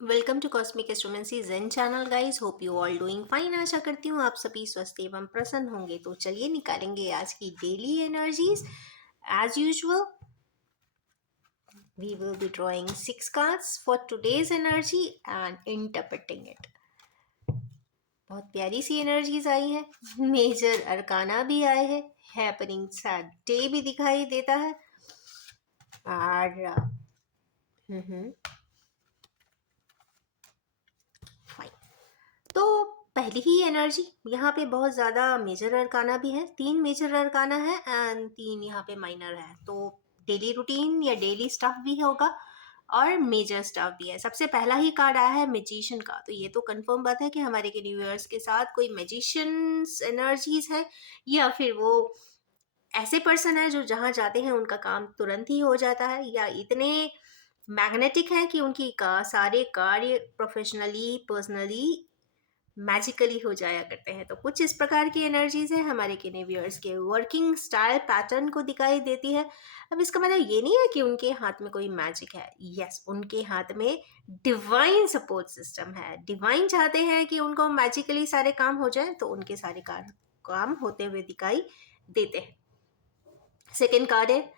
Welcome to cosmic astromancy zen channel guys. Hope you all doing fine. आशा करती हूँ आप सभी स्वस्थ एवं प्रसन्न होंगे। तो चलिए निकालेंगे आज की daily energies. As usual we will be drawing 6 cards for today's energy and interpreting it. बहुत प्यारी सी एनर्जीज आई है। मेजर अरकाना भी आए हैं। हैपनिंग सैड डे भी दिखाई देता है। और फाइन। तो पहली ही एनर्जी यहाँ पे बहुत ज़्यादा मेजर अरकाना भी है। 3 मेजर अरकाना है एंड 3 यहाँ पे माइनर है। तो डेली रूटीन या डेली स्टफ भी होगा और मेजर स्टफ भी है। सबसे पहला ही कार्ड आया है मैजिशियन का। तो ये तो कंफर्म बात है कि हमारे के न्यूयर्स के साथ कोई मैजिशियंस एनर्जीज है, या फिर वो ऐसे पर्सन है जो जहाँ जाते हैं उनका काम तुरंत ही हो जाता है, या इतने मैग्नेटिक है कि उनकी सारे कार्य प्रोफेशनली पर्सनली मैजिकली हो जाया करते हैं। तो कुछ इस प्रकार की एनर्जीज है हमारे किनेवियर्स के वर्किंग स्टाइल पैटर्न को दिखाई देती है। अब इसका मतलब ये नहीं है कि उनके हाथ में कोई मैजिक है। यस, उनके हाथ में डिवाइन सपोर्ट सिस्टम है। डिवाइन चाहते हैं कि उनको मैजिकली सारे काम हो जाए, तो उनके सारे काम होते हुए दिखाई देते हैं। सेकेंड कार्ड है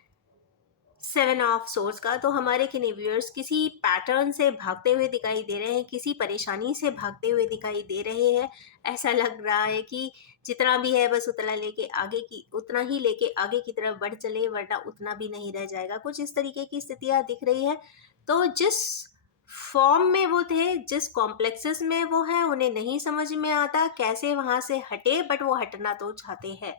7 ऑफ सोर्स का। तो हमारे किनेवियर्स किसी पैटर्न से भागते हुए दिखाई दे रहे हैं, किसी परेशानी से भागते हुए दिखाई दे रहे हैं। ऐसा लग रहा है कि जितना भी है बस उतना ही लेके आगे की तरफ बढ़ चले, वरना उतना भी नहीं रह जाएगा। कुछ इस तरीके की स्थितियां दिख रही है। तो जिस फॉर्म में वो थे, जिस कॉम्प्लेक्सेस में वो है, उन्हें नहीं समझ में आता कैसे वहां से हटे, बट वो हटना तो चाहते हैं।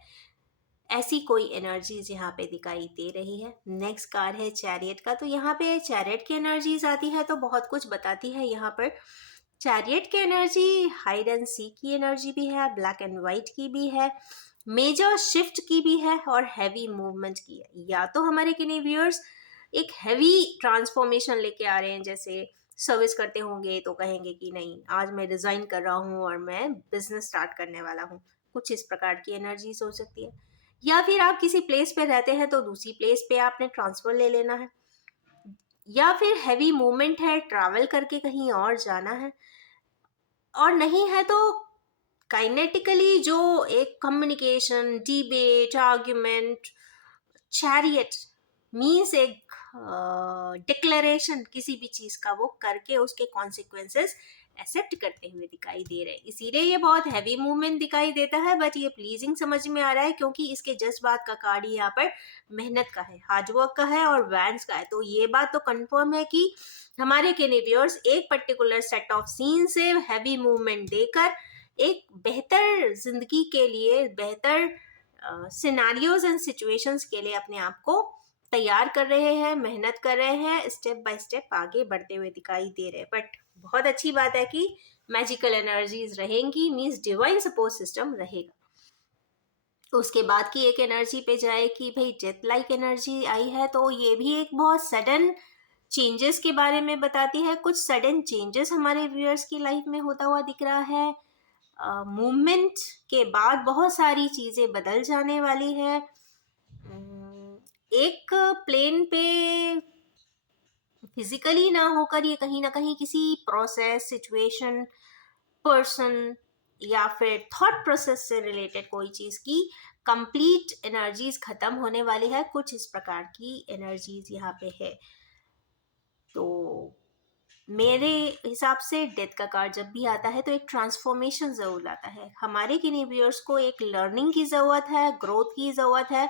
ऐसी कोई एनर्जीज यहाँ पे दिखाई दे रही है। नेक्स्ट कार्ड है चैरियट का। तो यहाँ पे चैरियट की एनर्जीज आती है तो बहुत कुछ बताती है। यहाँ पर चैरियट की एनर्जी हाइड एंड सी की एनर्जी भी है, ब्लैक एंड व्हाइट की भी है, मेजर शिफ्ट की भी है और हैवी मूवमेंट की है। या तो हमारे किन्हीं व्यूअर्स एक हैवी ट्रांसफॉर्मेशन लेके आ रहे हैं, जैसे सर्विस करते होंगे तो कहेंगे कि नहीं, आज मैं रिजाइन कर रहा हूँ और मैं बिजनेस स्टार्ट करने वाला हूँ। कुछ इस प्रकार की एनर्जीज हो सकती है। या फिर आप किसी प्लेस पे रहते हैं तो दूसरी प्लेस पे आपने ट्रांसफर ले लेना है। या फिर हैवी मूवमेंट है, ट्रैवल करके कहीं और जाना है। और नहीं है तो काइनेटिकली जो एक communication, debate, argument, chariot means एक डिक्लेरेशन किसी भी चीज का वो करके उसके कॉन्सिक्वेंसेस एक्सेप्ट करते हुए दिखाई दे रहे हैं। इसीलिए ये बहुत हैवी मूवमेंट दिखाई देता है, बट ये प्लीजिंग समझ में आ रहा है क्योंकि इसके जस्ट बाद का कार्ड यहाँ पर मेहनत का है, हार्डवर्क का है और वैंस का है। तो ये बात तो कंफर्म है कि हमारे केनेवियर्स एक पर्टिकुलर सेट ऑफ सीन से हैवी मूवमेंट देकर एक बेहतर जिंदगी के लिए, बेहतर सिनारियोज एंड सिचुएशंस के लिए अपने आप को तैयार कर रहे हैं, मेहनत कर रहे हैं, स्टेप बाय स्टेप आगे बढ़ते हुए दिखाई दे रहे हैं। बट बहुत अच्छी बात है कि मैजिकल एनर्जीज रहेंगी, मीन्स डिवाइन सपोर्ट सिस्टम रहेगा। तो उसके बाद की एक एनर्जी पे जाए कि भाई डेथ लाइक एनर्जी आई है। तो ये भी एक बहुत सडन चेंजेस के बारे में बताती है। कुछ सडन चेंजेस हमारे व्यूअर्स की लाइफ में होता हुआ दिख रहा है। मूवमेंट के बाद बहुत सारी चीजें बदल जाने वाली है। एक प्लेन पे फिजिकली ना होकर ये कहीं ना कहीं किसी प्रोसेस, सिचुएशन, पर्सन या फिर थॉट प्रोसेस से रिलेटेड कोई चीज की कंप्लीट एनर्जीज खत्म होने वाली है। कुछ इस प्रकार की एनर्जीज यहाँ पे है। तो मेरे हिसाब से डेथ का कार्ड जब भी आता है तो एक ट्रांसफॉर्मेशन जरूर लाता है। हमारे किनेवियर्स को एक लर्निंग की जरूरत है, ग्रोथ की जरूरत है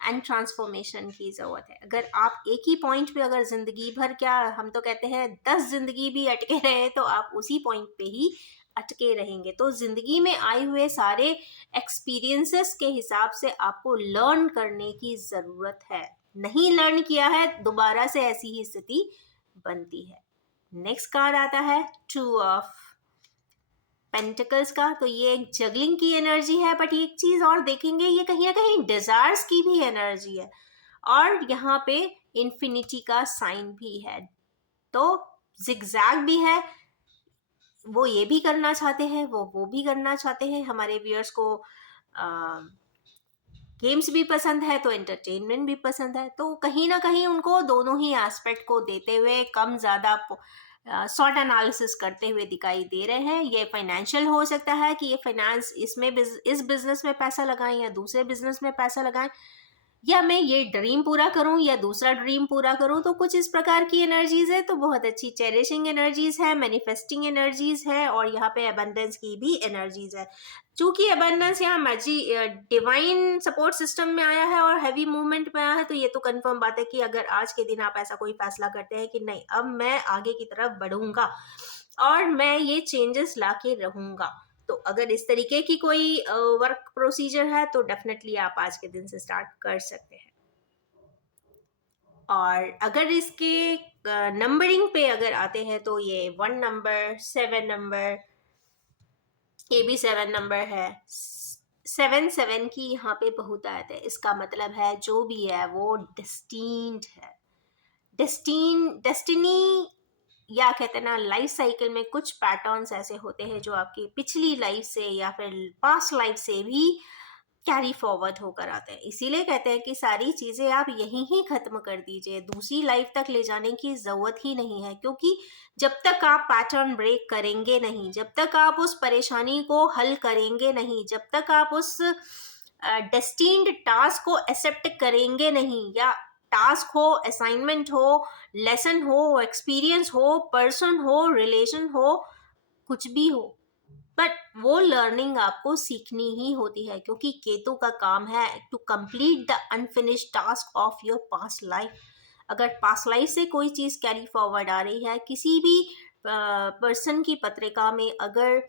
एंड ट्रांसफॉर्मेशन की जरूरत है। अगर आप एक ही पॉइंट पे अगर जिंदगी भर, क्या हम तो कहते हैं 10 जिंदगी भी अटके रहे, तो आप उसी पॉइंट पे ही अटके रहेंगे। तो जिंदगी में आए हुए सारे एक्सपीरियंसेस के हिसाब से आपको लर्न करने की जरूरत है। नहीं लर्न किया है, दोबारा से ऐसी ही स्थिति बनती है। नेक्स्ट कार्ड आता है 2 ऑफ पेंटिकल्स का। तो ये एक जगलिंग की एनर्जी है, बट एक चीज और देखेंगे, ये कहीं ना कहीं डिजायर्स की भी एनर्जी है और यहाँ पे इन्फिनिटी का साइन भी है। तो जिगजैग भी है, वो ये भी करना चाहते हैं, वो भी करना चाहते हैं। हमारे व्यूअर्स को गेम्स भी पसंद है तो एंटरटेनमेंट भी पसंद है। तो कहीं ना कहीं उनको दोनों ही एस्पेक्ट को देते हुए कम ज़्यादा सॉट एनालिसिस करते हुए दिखाई दे रहे हैं। ये फाइनेंशियल हो सकता है कि ये फाइनेंस इसमें इस बिजनेस में पैसा लगाएं या दूसरे बिजनेस में पैसा लगाएं, या मैं ये ड्रीम पूरा करूं या दूसरा ड्रीम पूरा करूं। तो कुछ इस प्रकार की एनर्जीज है। तो बहुत अच्छी चेरिशिंग एनर्जीज है, मैनिफेस्टिंग एनर्जीज है, और यहाँ पे अबंडेंस की भी एनर्जीज है। चूंकि अबंडेंस यहाँ डिवाइन सपोर्ट सिस्टम में आया है और हैवी मूवमेंट में आया है, तो ये तो कंफर्म बात है कि अगर आज के दिन आप ऐसा कोई फैसला करते हैं कि नहीं, अब मैं आगे की तरफ बढ़ूंगा और मैं ये चेंजेस ला के रहूंगा, तो अगर इस तरीके की कोई वर्क प्रोसीजर है तो डेफिनेटली आप आज के दिन से स्टार्ट कर सकते हैं। और अगर इसके नंबरिंग पे अगर आते हैं तो ये 1 नंबर, 7 नंबर, ये भी 7 नंबर है। 7 की यहाँ पे बहुतायत है। इसका मतलब है जो भी है वो डेस्टीन्ड है। डेस्टिनी, या कहते हैं ना, लाइफ साइकिल में कुछ पैटर्न्स ऐसे होते हैं जो आपकी पिछली लाइफ से या फिर पास्ट लाइफ से भी कैरी फॉरवर्ड होकर आते हैं। इसीलिए कहते हैं कि सारी चीजें आप यहीं ही खत्म कर दीजिए, दूसरी लाइफ तक ले जाने की जरूरत ही नहीं है। क्योंकि जब तक आप पैटर्न ब्रेक करेंगे नहीं, जब तक आप उस परेशानी को हल करेंगे नहीं, जब तक आप उस डेस्टिन्ड टास्क को एक्सेप्ट करेंगे नहीं, या टास्क हो, असाइनमेंट हो, लेसन हो, एक्सपीरियंस हो, पर्सन हो, रिलेशन हो, कुछ भी हो, बट वो लर्निंग आपको सीखनी ही होती है। क्योंकि केतु का काम है to complete the unfinished task of your past life. अगर पास्ट लाइफ से कोई चीज कैरी फॉरवर्ड आ रही है, किसी भी पर्सन की पत्रिका में अगर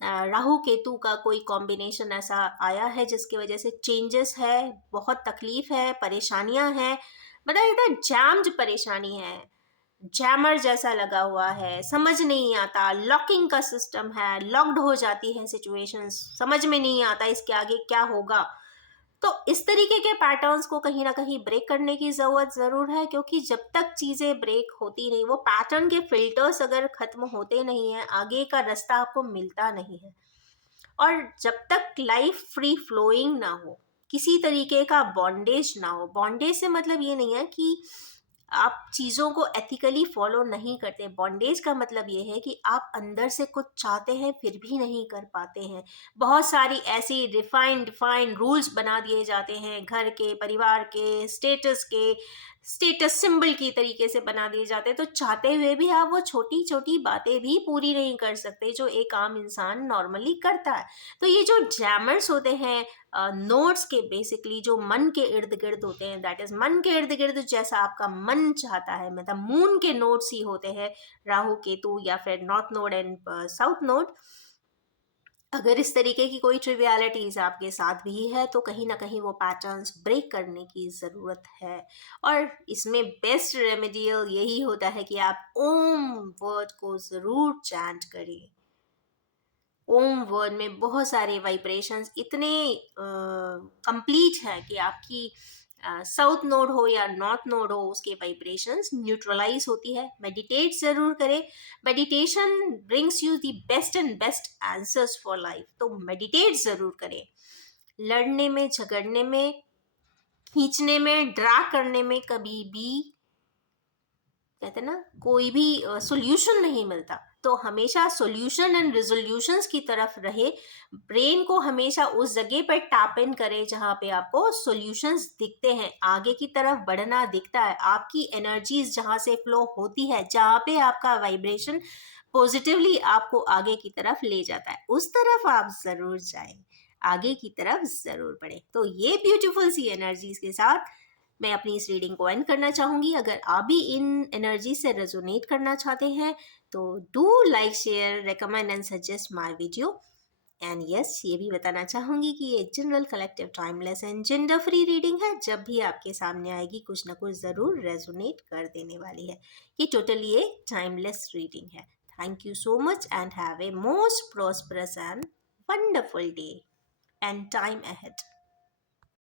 राहु केतु का कोई कॉम्बिनेशन ऐसा आया है जिसकी वजह से चेंजेस है, बहुत तकलीफ है, परेशानियां हैं, मतलब एकदम जैम्ड परेशानी है, जैमर जैसा लगा हुआ है, समझ नहीं आता, लॉकिंग का सिस्टम है, लॉक्ड हो जाती है सिचुएशंस, समझ में नहीं आता इसके आगे क्या होगा, तो इस तरीके के पैटर्न्स को कहीं ना कहीं ब्रेक करने की जरूरत जरूर है। क्योंकि जब तक चीजें ब्रेक होती नहीं, वो पैटर्न के फिल्टर्स अगर खत्म होते नहीं है, आगे का रास्ता आपको मिलता नहीं है। और जब तक लाइफ फ्री फ्लोइंग ना हो, किसी तरीके का बॉन्डेज ना हो, बॉन्डेज से मतलब ये नहीं है कि आप चीज़ों को एथिकली फॉलो नहीं करते, बॉन्डेज का मतलब ये है कि आप अंदर से कुछ चाहते हैं फिर भी नहीं कर पाते हैं। बहुत सारी ऐसी डिफाइंड रूल्स बना दिए जाते हैं, घर के, परिवार के, स्टेटस सिंबल की तरीके से बना दिए जाते हैं, तो चाहते हुए भी आप वो छोटी छोटी बातें भी पूरी नहीं कर सकते जो एक आम इंसान नॉर्मली करता है। तो ये जो जैमर्स होते हैं, नोट्स के बेसिकली जो मन के इर्द गिर्द होते हैं, दैट इज मन के इर्द गिर्द जैसा आपका मन चाहता है, मतलब मून के नोट्स ही होते हैं राहु केतु, या फिर north node and south node. अगर इस तरीके की कोई ट्रिवियलिटीज आपके साथ भी है तो कहीं ना कहीं वो पैटर्न्स ब्रेक करने की ज़रूरत है। और इसमें बेस्ट रेमेडियल यही होता है कि आप ओम वर्ड को ज़रूर चैंट करें। ओम वर्ड में बहुत सारे वाइब्रेशंस इतने कंप्लीट है कि आपकी साउथ नोड हो या नॉर्थ नोड हो, उसके वाइब्रेशंस न्यूट्रलाइज होती है। मेडिटेट जरूर करें। Meditation brings you the best and best answers for life, तो मेडिटेट जरूर करें। लड़ने में, झगड़ने में, खींचने में, ड्रा करने में कभी भी, कहते हैं ना, कोई भी सॉल्यूशन नहीं मिलता। तो हमेशा सॉल्यूशन एंड रिजोल्यूशंस की तरफ रहे। ब्रेन को हमेशा उस जगह पर टैप इन करे जहाँ पे आपको सॉल्यूशंस दिखते हैं, आगे की तरफ बढ़ना दिखता है, आपकी एनर्जीज जहाँ से फ्लो होती है, जहाँ पे आपका वाइब्रेशन पॉजिटिवली आपको आगे की तरफ ले जाता है, उस तरफ आप जरूर जाएं, आगे की तरफ जरूर बढ़े। तो ये ब्यूटीफुल सी एनर्जीज के साथ मैं अपनी इस रीडिंग को एंड करना चाहूंगी। अगर आप भी इन एनर्जी से रेजोनेट करना चाहते हैं तो do like, share, recommend and suggest my video. And yes, ये भी बताना चाहूंगी कि ये general, collective, timeless and gender free reading है। जब भी आपके सामने आएगी कुछ ना कुछ जरूर रेजोनेट कर देने वाली है। ये टोटली एक टाइमलेस रीडिंग है। Thank you so much and have a most prosperous and wonderful day and time ahead.